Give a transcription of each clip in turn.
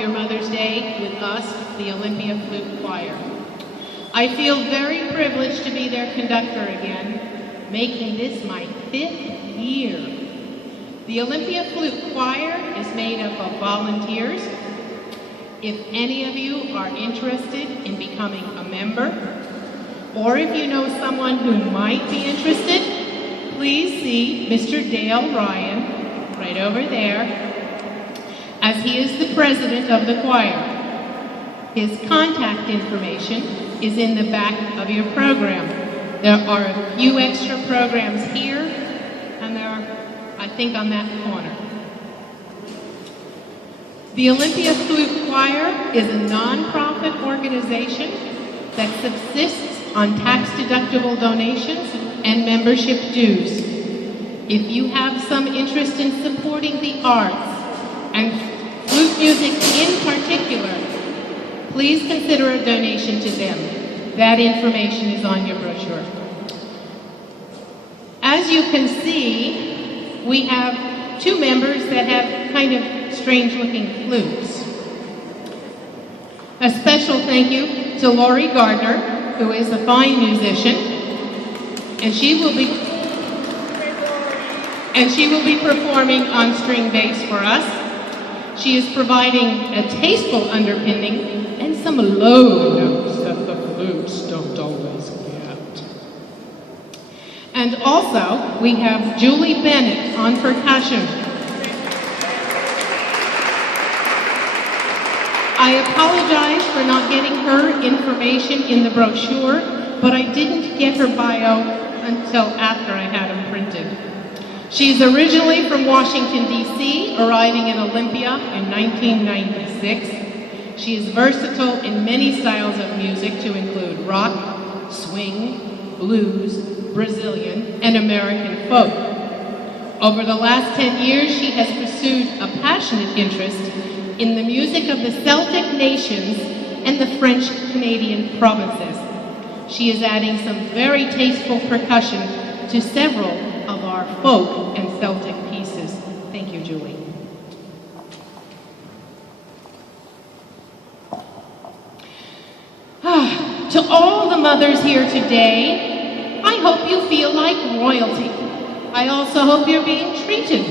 your Mother's Day with us, the Olympia Flute Choir. I feel very privileged to be their conductor again, making this my 5th year. The Olympia Flute Choir is made up of volunteers. If any of you are interested in becoming a member, or if you know someone who might be interested, please see Mr. Dale Ryan right over there, as he is the president of the choir. His contact information is in the back of your program. There are a few extra programs here, and there are, I think, on that corner. The Olympia Flute Choir is a nonprofit organization that subsists on tax-deductible donations and membership dues. If you have some interest in supporting the arts, and flute music in particular, please consider a donation to them. That information is on your brochure. As you can see, we have 2 members that have kind of strange-looking flutes. A special thank you to Lori Gardner, who is a fine musician, and she will be performing on string bass for us. She is providing a tasteful underpinning and some low notes that the flutes don't always get. And also, we have Julie Bennett on percussion. I apologize for not getting her information in the brochure, but I didn't get her bio until after I had them printed. She's originally from Washington, D.C., arriving in Olympia in 1996. She is versatile in many styles of music to include rock, swing, blues, Brazilian, and American folk. Over the last 10 years, she has pursued a passionate interest in the music of the Celtic nations and the French-Canadian provinces. She is adding some very tasteful percussion to several of our folk and Celtic pieces. Thank you, Julie. To all the mothers here today, I hope you feel like royalty. I also hope you're being treated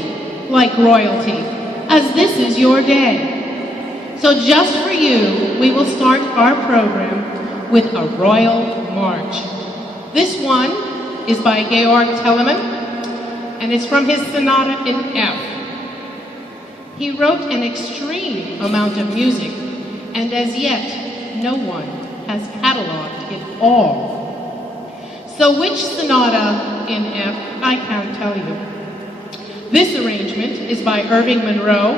like royalty, as this is your day. So just for you, we will start our program with a royal march. This one is by Georg Telemann, and it's from his sonata in F. He wrote an extreme amount of music, and as yet, no one has cataloged it all. So which sonata in F, I can't tell you. This arrangement is by Irving Monroe.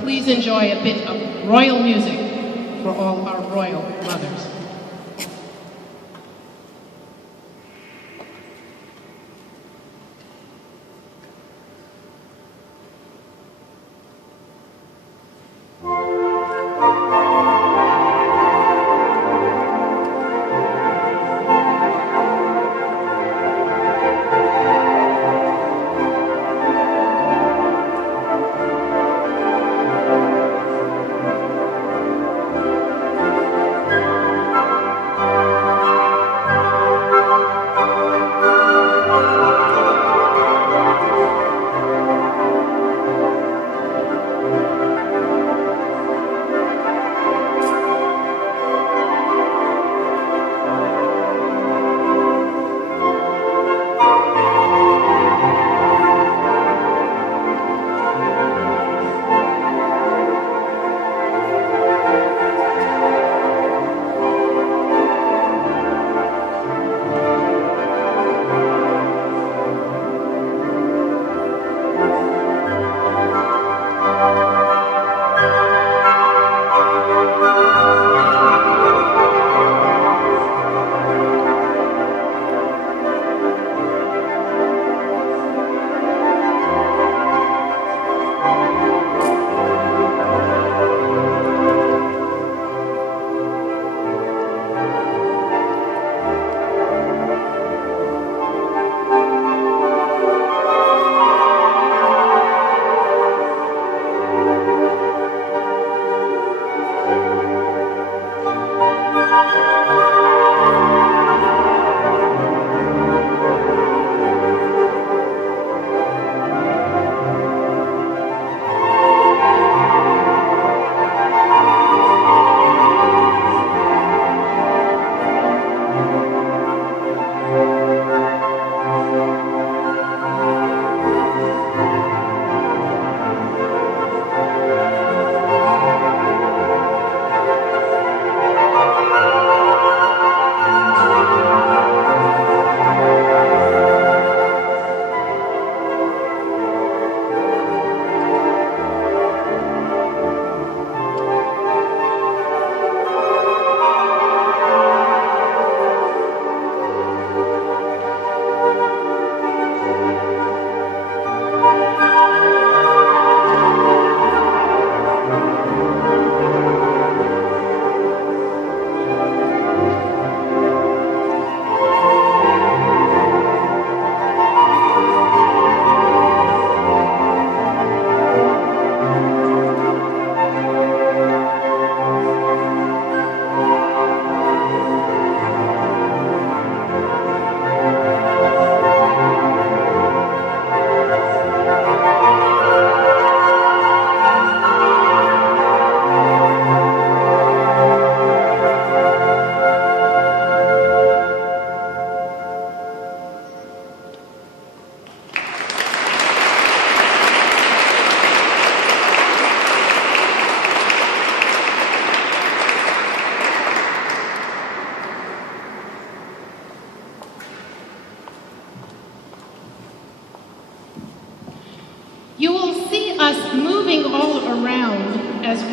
Please enjoy a bit of royal music for all our royal mothers.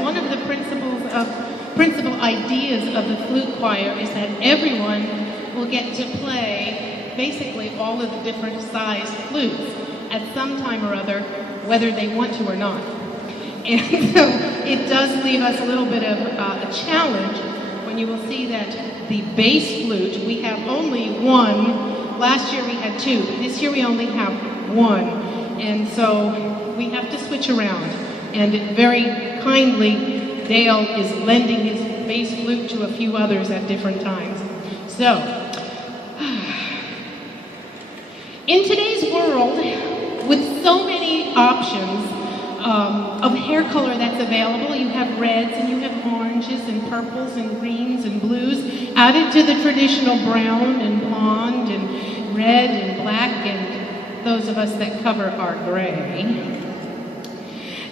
one of the principal ideas of the flute choir is that everyone will get to play basically all of the different sized flutes at some time or other, whether they want to or not. And so it does leave us a little bit of a challenge when you will see that the bass flute, we have only one. Last year we had two, but this year we only have one. And so we have to switch around. And very kindly, Dale is lending his bass flute to a few others at different times. So, in today's world, with so many options of hair color that's available, you have reds and you have oranges and purples and greens and blues, added to the traditional brown and blonde and red and black and those of us that cover our gray.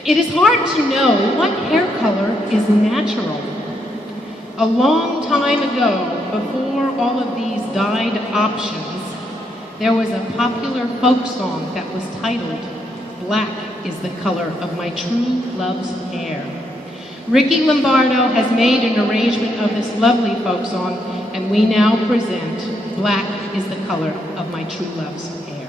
It is hard to know what hair color is natural. A long time ago, before all of these dyed options, there was a popular folk song that was titled, "Black is the color of my true love's hair." Ricky Lombardo has made an arrangement of this lovely folk song, and we now present "Black is the color of my true love's hair."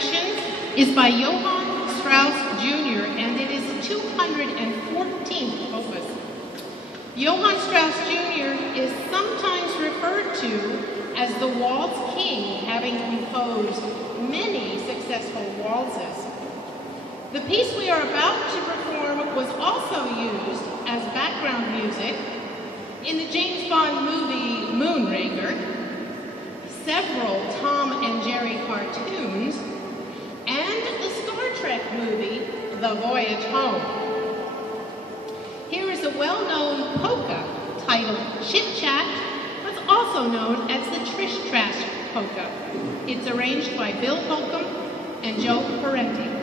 selection is by Johann Strauss Jr., and it is 214th opus. Johann Strauss Jr. is sometimes referred to as the Waltz King, having composed many successful waltzes. The piece we are about to perform was also used as background music in the James Bond movie Moonraker, several Tom and Jerry cartoons, and the Star Trek movie The Voyage Home. Here is a well-known polka titled Chit Chat, but also known as the Trish Trash polka. It's arranged by Bill Holcomb and Joe Parenti.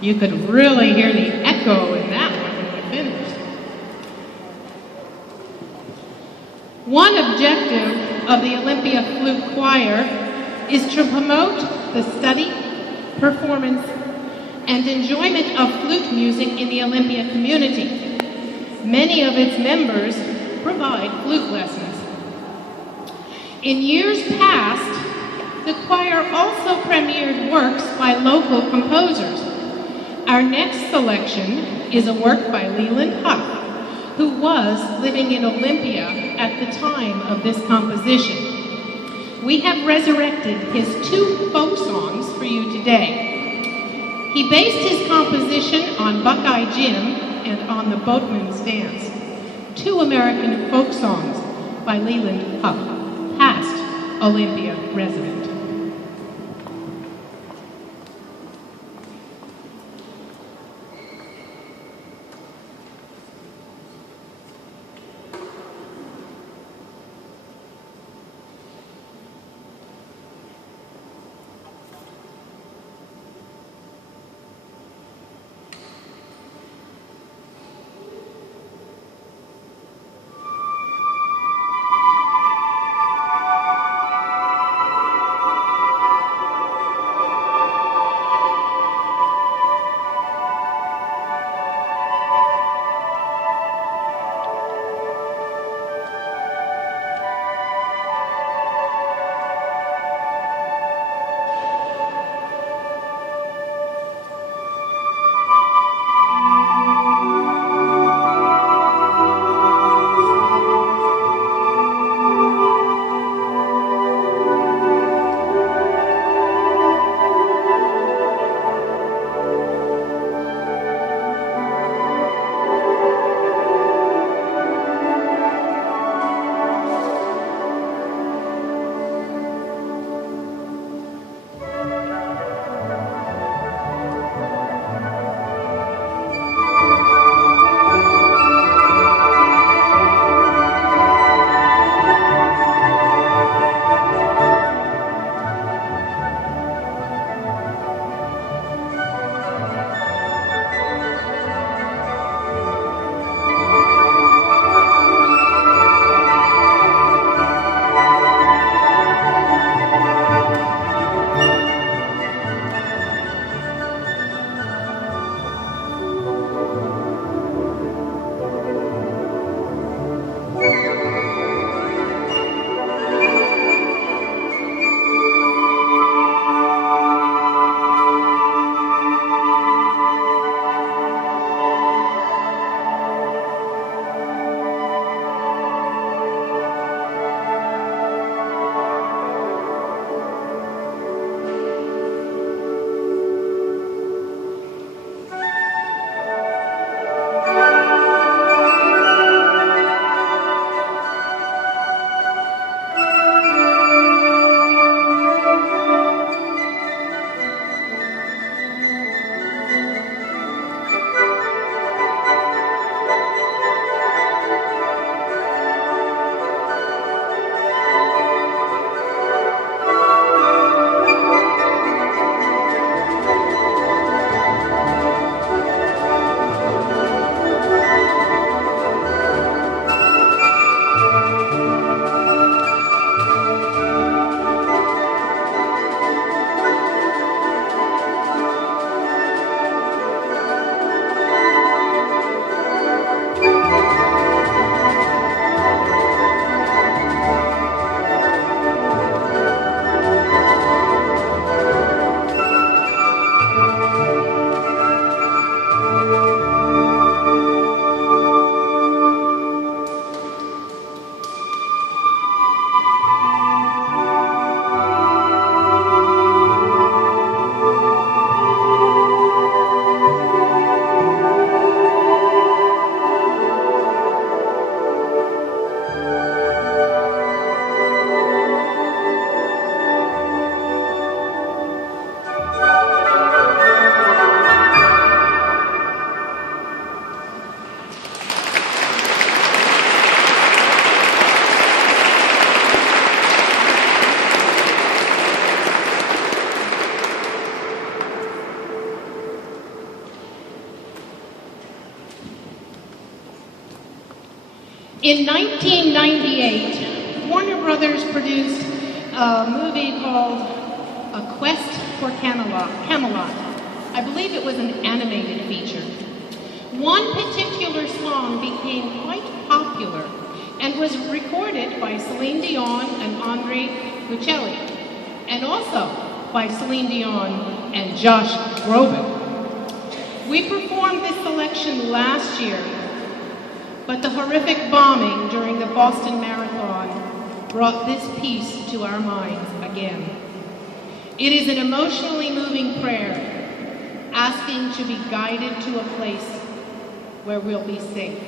You could really hear the echo in that one when we finished. One objective of the Olympia Flute Choir is to promote the study, performance, and enjoyment of flute music in the Olympia community. Many of its members provide flute lessons. In years past, the choir also premiered works by local composers. Our next selection is a work by Leland Huff, who was living in Olympia at the time of this composition. We have resurrected his two folk songs for you today. He based his composition on Buckeye Jim and on the Boatman's Dance, two American folk songs by Leland Huff, past Olympia resident. In 1998, Warner Brothers produced a movie called A Quest for Camelot. I believe it was an animated feature. One particular song became quite popular and was recorded by Celine Dion and Andre Bocelli, and also by Celine Dion and Josh Groban. We performed this selection last year, but the horrific bombing during the Boston Marathon brought this piece to our minds again. It is an emotionally moving prayer, asking to be guided to a place where we'll be safe.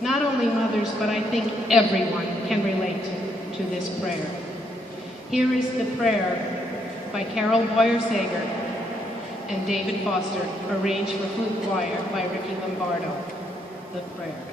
Not only mothers, but I think everyone can relate to this prayer. Here is the prayer by Carol Boyer-Sager and David Foster, arranged for flute choir by Ricky Lombardo. The prayer.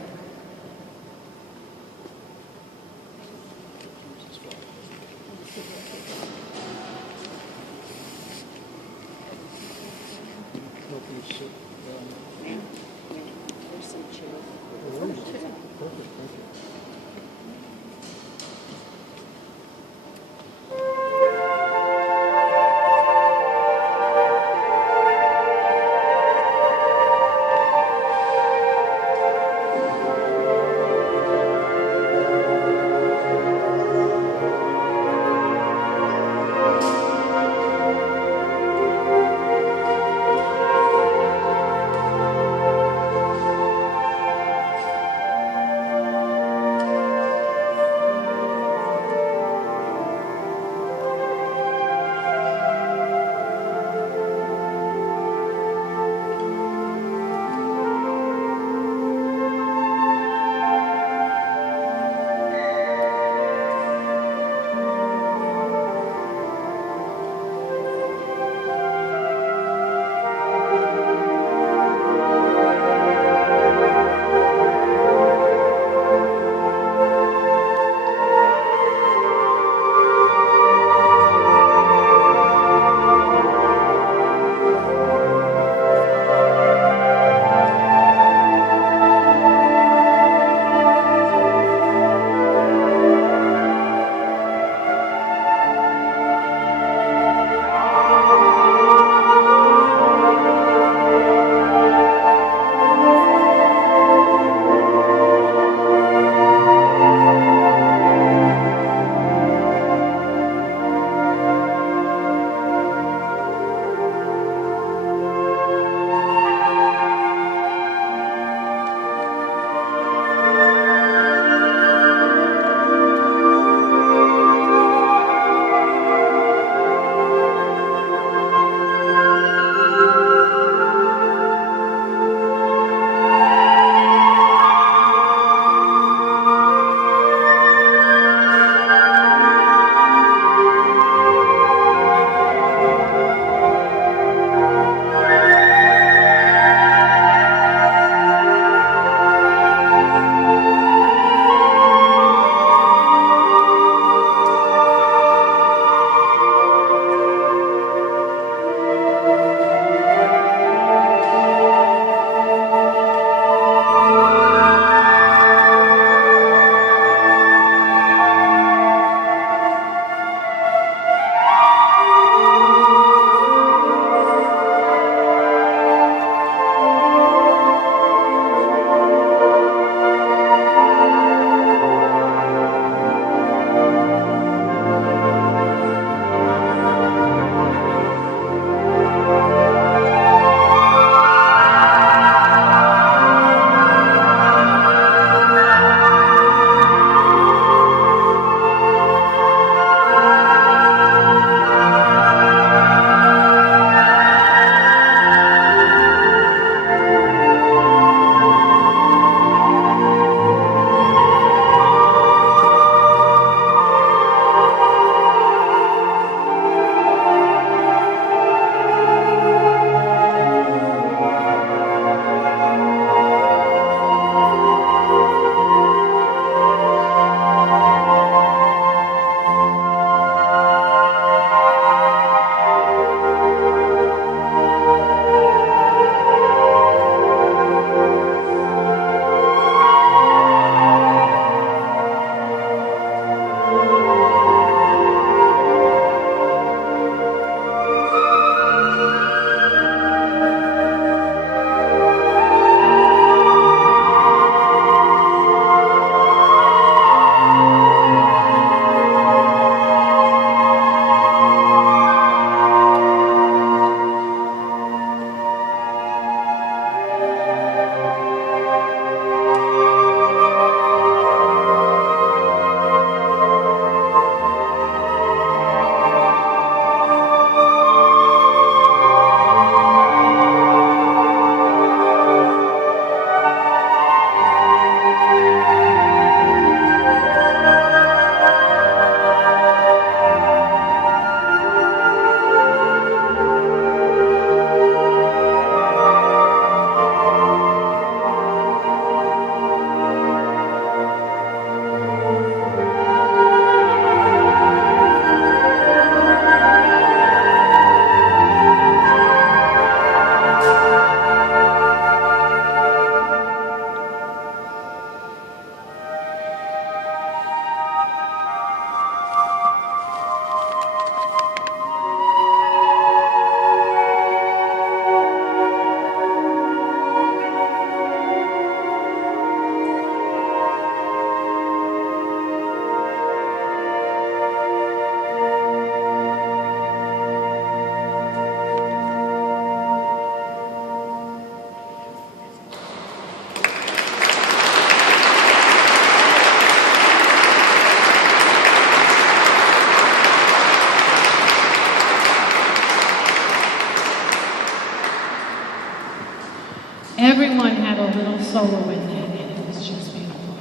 Everyone had a little solo in that, and it was just beautiful.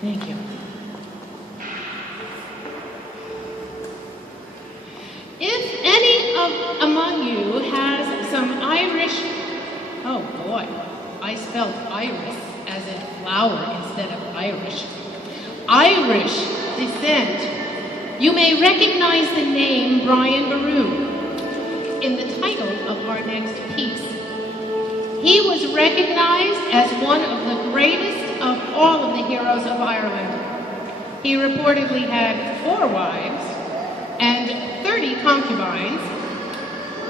Thank you. If any among you has some Irish, oh boy, I spelled iris as in flower instead of Irish, Irish descent, you may recognize the name Brian Boru in the title of our next piece. He was recognized as one of the greatest of all of the heroes of Ireland. He reportedly had 4 wives and 30 concubines,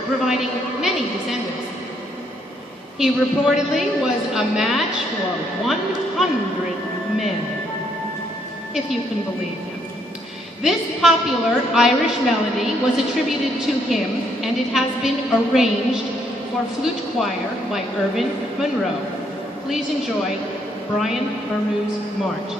providing many descendants. He reportedly was a match for 100 men, if you can believe him. This popular Irish melody was attributed to him, and it has been arranged for flute choir by Irvin Monroe. Please enjoy Brian Boru's March.